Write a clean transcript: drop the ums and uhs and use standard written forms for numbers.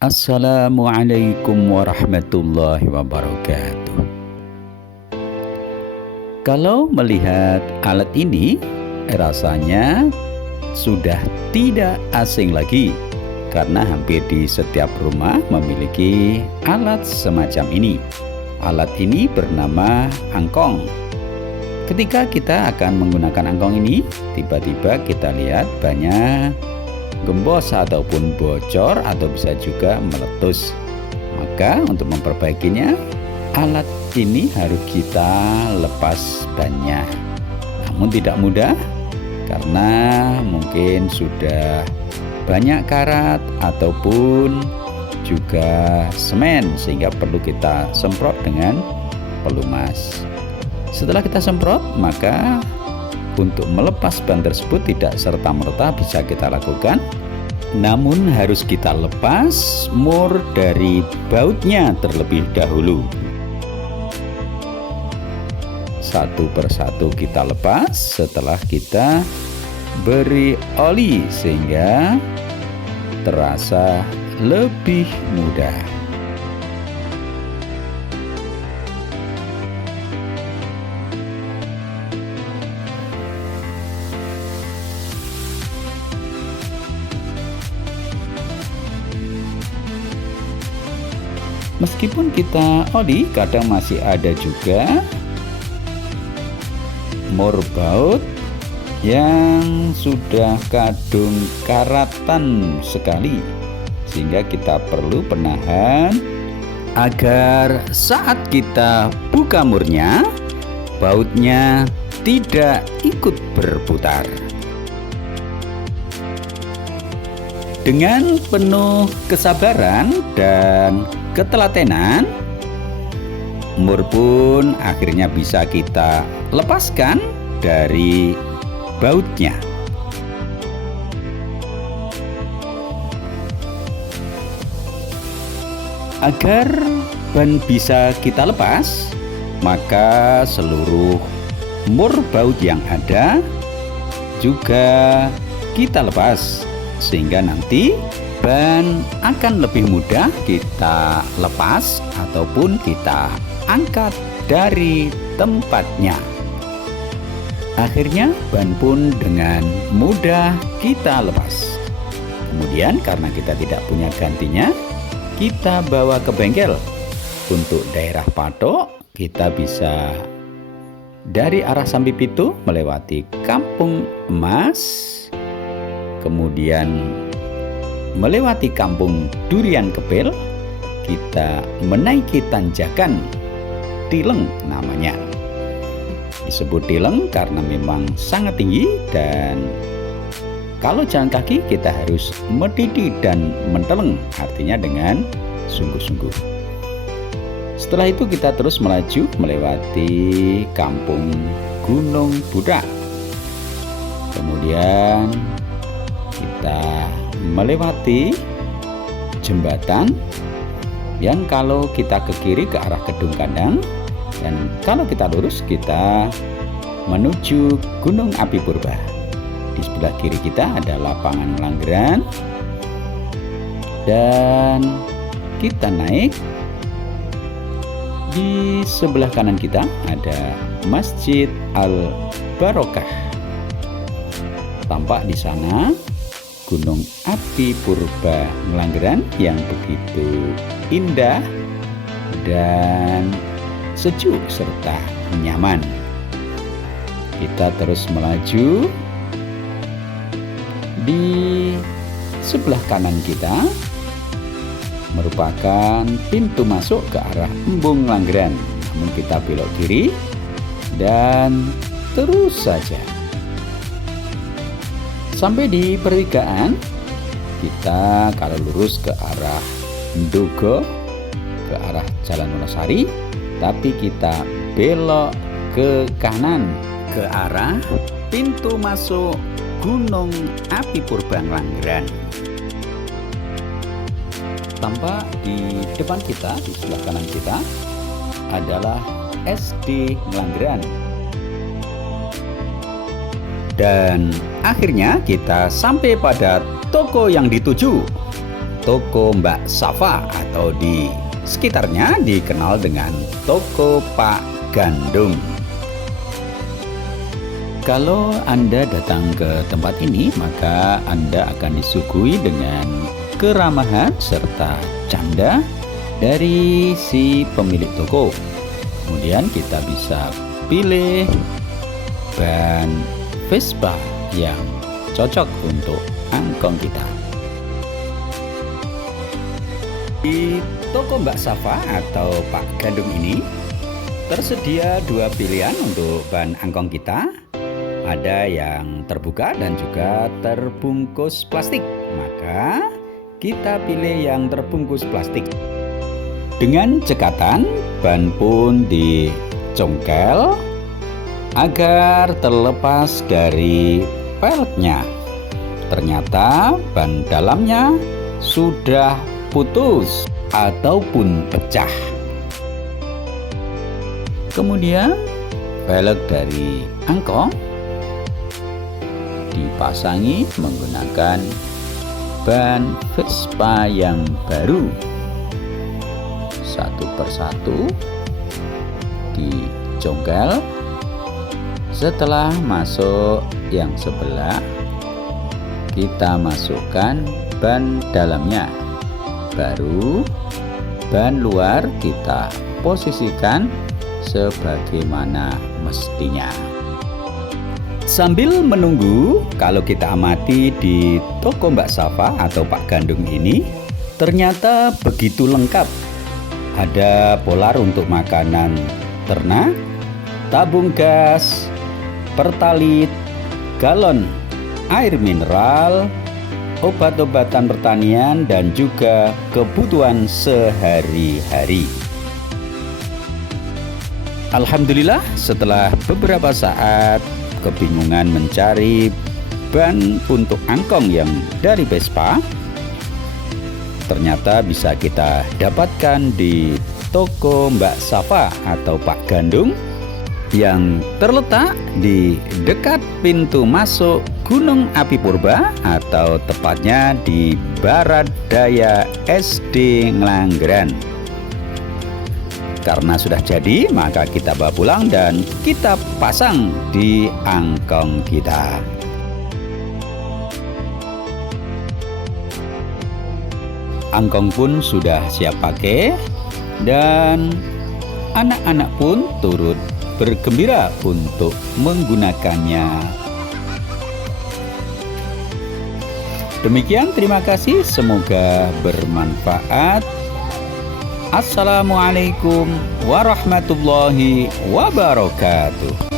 Assalamualaikum warahmatullahi wabarakatuh. Kalau melihat alat ini, rasanya sudah tidak asing lagi karena hampir di setiap rumah memiliki alat semacam ini. Alat ini bernama angkong. Ketika kita akan menggunakan angkong ini, tiba-tiba kita lihat banyak gembos ataupun bocor atau bisa juga meletus. Maka untuk memperbaikinya, alat ini harus kita lepas bannya. Namun tidak mudah karena mungkin sudah banyak karat ataupun juga semen sehingga perlu kita semprot dengan pelumas. Setelah kita semprot, maka untuk melepas ban tersebut tidak serta-merta bisa kita lakukan, namun harus kita lepas mur dari bautnya terlebih dahulu. Satu persatu kita lepas setelah kita beri oli sehingga terasa lebih mudah. Meskipun kita oli, kadang masih ada juga mur baut yang sudah kadung karatan sekali, sehingga kita perlu penahan agar saat kita buka murnya, bautnya tidak ikut berputar. Dengan penuh kesabaran dan ketelatenan, mur pun akhirnya bisa kita lepaskan dari bautnya. Agar ban bisa kita lepas, maka seluruh mur baut yang ada juga kita lepas, sehingga nanti ban akan lebih mudah kita lepas ataupun kita angkat dari tempatnya. Akhirnya ban pun dengan mudah kita lepas. Kemudian karena kita tidak punya gantinya, kita bawa ke bengkel. Untuk daerah Patok, kita bisa dari arah Sambi Pitu melewati Kampung Emas, kemudian melewati Kampung Durian Kepil, kita menaiki tanjakan Tileng namanya. Disebut Tileng karena memang sangat tinggi, dan kalau jalan kaki kita harus mendidih dan menteleng, artinya dengan sungguh-sungguh. Setelah itu kita terus melaju melewati Kampung Gunung Budak. Kemudian kita melewati jembatan yang kalau kita ke kiri ke arah Kedung Kandang, dan kalau kita lurus kita menuju Gunung Api Purba. Di sebelah kiri kita ada lapangan Langgeran, dan kita naik. Di sebelah kanan kita ada Masjid Al-Barokah. Tampak di sana Gunung Api Purba Langgeran yang begitu indah dan sejuk serta nyaman. Kita terus melaju. Di sebelah kanan kita merupakan pintu masuk ke arah Embung Langgeran. Namun kita belok kiri dan terus saja. Sampai di pertigaan, kita kalau lurus ke arah Ndogo, ke arah Jalan Wonosari, tapi kita belok ke kanan ke arah pintu masuk Gunung Api Purba Langgeran. Tampak di depan kita, di sebelah kanan kita adalah SD Langgeran. Dan akhirnya kita sampai pada toko yang dituju. toko Mbak Safa atau di sekitarnya dikenal dengan toko Pak Gandum. Kalau Anda datang ke tempat ini, maka Anda akan disuguhi dengan keramahan serta canda dari si pemilik toko. Kemudian kita bisa pilih ban Vespa yang cocok untuk angkong kita. Di toko Mbak Safa atau Pak Gandum ini tersedia dua pilihan untuk ban angkong kita. Ada yang terbuka dan juga terbungkus plastik. Maka kita pilih yang terbungkus plastik. Dengan cekatan, ban pun dicongkel agar terlepas dari peleknya. Ternyata ban dalamnya sudah putus ataupun pecah. Kemudian velg dari angkong dipasangi menggunakan ban Vespa yang baru. Satu persatu dicongkel. Setelah masuk yang sebelah, kita masukkan ban dalamnya. Baru ban luar kita posisikan sebagaimana mestinya. Sambil menunggu, kalau kita amati di toko Mbak Safa atau Pak Gandum ini, ternyata begitu lengkap. Ada polar untuk makanan ternak, tabung gas, pertalit, galon air mineral, obat-obatan pertanian, dan juga kebutuhan sehari-hari. Alhamdulillah, setelah beberapa saat kebingungan mencari ban untuk angkong yang dari Vespa, ternyata bisa kita dapatkan di toko Mbak Safa atau Pak Gandum yang terletak di dekat pintu masuk Gunung Api Purba atau tepatnya di Barat Daya SD Ngelanggeran. Karena sudah jadi, maka kita bawa pulang dan kita pasang di angkong kita. Angkong pun sudah siap pakai dan anak-anak pun turut bergembira untuk menggunakannya. Demikian, terima kasih, semoga bermanfaat. Assalamualaikum warahmatullahi wabarakatuh.